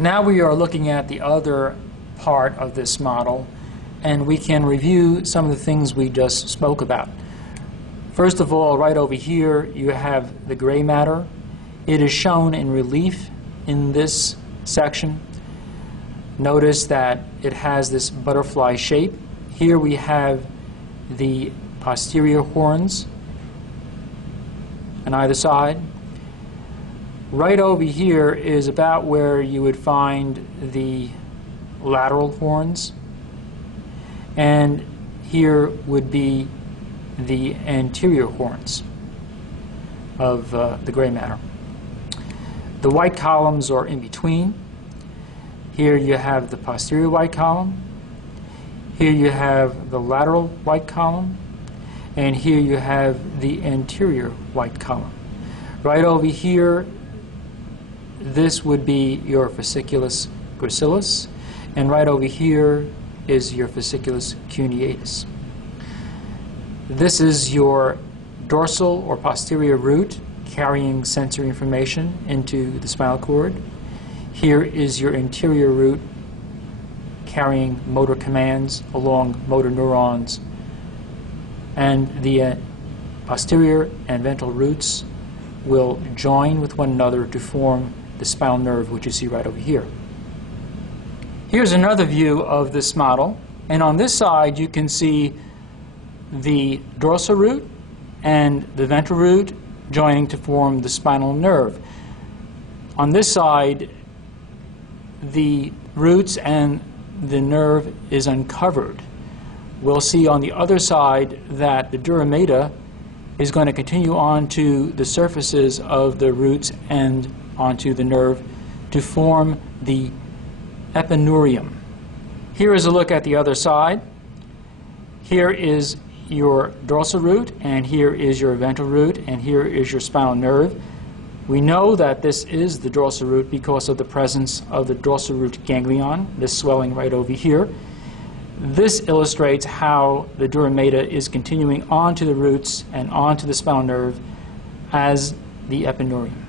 Now we are looking at the other part of this model, and we can review some of the things we just spoke about. First of all, right over here you have the gray matter. It is shown in relief in this section. Notice that it has this butterfly shape. Here we have the posterior horns on either side. Right over here is about where you would find the lateral horns, and here would be the anterior horns of the gray matter. The white columns are in between. Here you have the posterior white column. Here you have the lateral white column. And here you have the anterior white column. Right over here, this would be your fasciculus gracilis. And right over here is your fasciculus cuneatus. This is your dorsal or posterior root carrying sensory information into the spinal cord. Here is your anterior root carrying motor commands along motor neurons. And the posterior and ventral roots will join with one another to form the spinal nerve, which you see right over here. Here's another view of this model, and on this side you can see the dorsal root and the ventral root joining to form the spinal nerve. On this side, the roots and the nerve is uncovered. We'll see on the other side that the dura mater is going to continue on to the surfaces of the roots and onto the nerve to form the epineurium. Here is a look at the other side. Here is your dorsal root, and here is your ventral root, and here is your spinal nerve. We know that this is the dorsal root because of the presence of the dorsal root ganglion, this swelling right over here. This illustrates how the dura mater is continuing onto the roots and onto the spinal nerve as the epineurium.